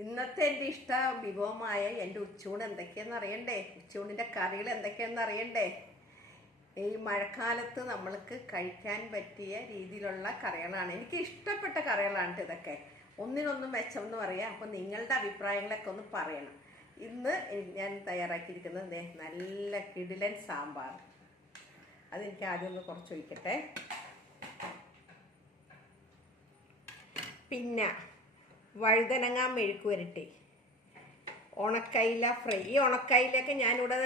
ഇന്നത്തെ എന്റെ ഇഷ്ട വിഭവമായ എന്റെ ഉച്ചൂണ് എന്തൊക്കെയാണെന്ന് അറിയണ്ടേ? ഉച്ചൂണിന്റെ കറികൾ എന്തൊക്കെയാണെന്ന് അറിയണ്ടേ? ഈ മഴക്കാലത്ത് നമ്മൾക്ക് കഴിക്കാൻ പറ്റിയ രീതിയിലുള്ള കറികളാണ്. എനിക്ക് ഇഷ്ടപ്പെട്ട കറികളാണ് ഇതൊക്കെ. ഒന്നിനൊന്നും മെച്ചമെന്ന് പറയാം. അപ്പോൾ നിങ്ങളുടെ അഭിപ്രായങ്ങളൊക്കെ ഒന്ന് പറയണം. ഇന്ന് ഞാൻ തയ്യാറാക്കിയിരിക്കുന്നത് നല്ല കിടിലൻ സാമ്പാർ. അതെനിക്ക് ആദ്യം ഒന്ന് കുറച്ച് ഒഴിക്കട്ടെ. പിന്നെ വഴുതനങ്ങ മെഴുക്ക് വരട്ടി. ഉണക്കയില ഫ്രൈ. ഈ ഉണക്കയിലൊക്കെ ഞാനിവിടെ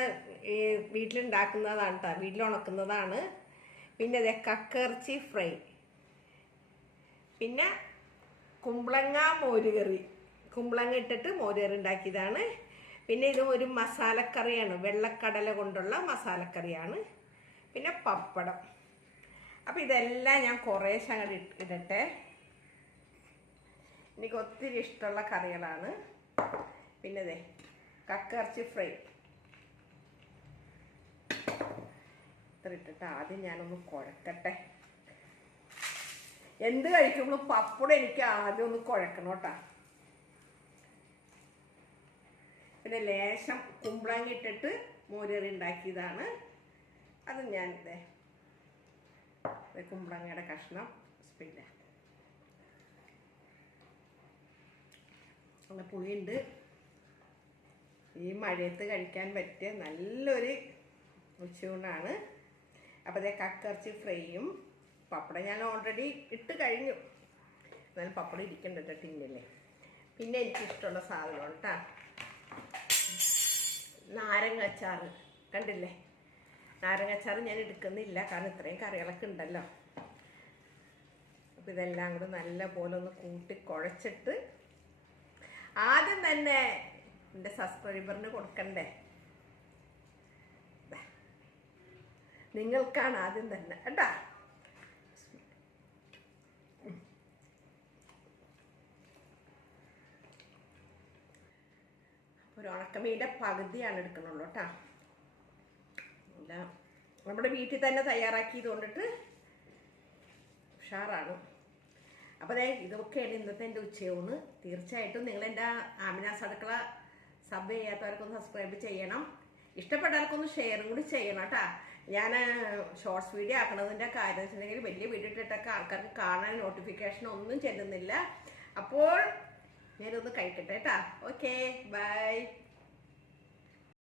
വീട്ടിലുണ്ടാക്കുന്നതാണ് കേട്ടോ വീട്ടിൽ ഉണക്കുന്നതാണ് പിന്നെ അതെ കക്കിറച്ചി ഫ്രൈ. പിന്നെ കുമ്പളങ്ങ മോരുകറി കുമ്പളങ്ങ ഇട്ടിട്ട് മോരുകറി ഉണ്ടാക്കിയതാണ്. പിന്നെ ഇത് ഒരു മസാലക്കറിയാണ്. വെള്ളക്കടല കൊണ്ടുള്ള മസാലക്കറിയാണ്. പിന്നെ പപ്പടം. അപ്പം ഇതെല്ലാം ഞാൻ കുറേശ്ശെ അങ്ങോട്ട് ഇട്ട് ഇടട്ടെ. എനിക്ക് ഒത്തിരി ഇഷ്ടമുള്ള കറികളാണ്. പിന്നെ ദേ കക്കറച്ചി ഫ്രൈ. ഇത്ര ഇട്ടിട്ട് ആദ്യം ഞാനൊന്ന് കുഴക്കട്ടെ. എന്ത് കഴിക്കുമ്പോൾ പപ്പടം എനിക്ക് ആദ്യം ഒന്ന് കുഴക്കണം കേട്ടാ. പിന്നെ ലേശം കുമ്പളങ്ങ ഇട്ടിട്ട് മോരറി ഉണ്ടാക്കിയതാണ്. അത് ദേ കുമ്പളങ്ങയുടെ കഷ്ണം സ്പില്ല നല്ല പുളിയുണ്ട്. ഈ മഴയത്ത് കഴിക്കാൻ പറ്റിയ നല്ലൊരു ഉച്ചയൂണാണ് അപ്പോൾ അതേ കക്കറച്ചി ഫ്രൈയും പപ്പടം ഞാൻ ഓൾറെഡി ഇട്ട് കഴിഞ്ഞു. എന്നാലും പപ്പടം ഇരിക്കണ്ട കേട്ടോ പിന്നെ എനിക്കിഷ്ടമുള്ള സാധനം കേട്ടോ നാരങ്ങ അച്ചാറ് കണ്ടില്ലേ? നാരങ്ങ അച്ചാറ് ഞാൻ എടുക്കുന്നില്ല. കാരണം ഇത്രയും കറികളൊക്കെ ഉണ്ടല്ലോ. അപ്പം ഇതെല്ലാം കൂടെ നല്ല പോലെ ഒന്ന് കൂട്ടി കുഴച്ചിട്ട് ആദ്യം തന്നെ എന്റെ സബ്സ്ക്രൈബറിന് കൊടുക്കണ്ടേ. നിങ്ങൾക്കാണ് ആദ്യം തന്നെ കേട്ടാ? ഒരു ഉണക്കമീന്റെ പകുതിയാണ് എടുക്കണുള്ളൂ കേട്ടാ. നമ്മുടെ വീട്ടിൽ തന്നെ തയ്യാറാക്കിയത് കൊണ്ടിട്ട് ഉഷാറാണ്. അപ്പോൾ അതെ ഇതൊക്കെയാണ് ഇന്നത്തെ എന്റെ ഉച്ചയൂണ്. തീർച്ചയായിട്ടും നിങ്ങൾ എന്റെ ആമിനാസ് അടുക്കള സബ് ചെയ്യാത്തവർക്കൊന്ന് സബ്സ്ക്രൈബ് ചെയ്യണം. ഇഷ്ടപ്പെട്ടവർക്കൊന്ന് ഷെയറും കൂടി ചെയ്യണം കേട്ടാ. ഞാൻ ഷോർട്സ് വീഡിയോ ആക്കണതിന്റെ കാര്യം വെച്ചിട്ടുണ്ടെങ്കിൽ വലിയ വീഡിയോ ഇട്ടിട്ടൊക്കെ ആൾക്കാർക്ക് കാണാൻ നോട്ടിഫിക്കേഷൻ ഒന്നും ചെല്ലുന്നില്ല. അപ്പോൾ ഞാനൊന്ന് കഴിക്കട്ടെ കേട്ടാ. Okay bye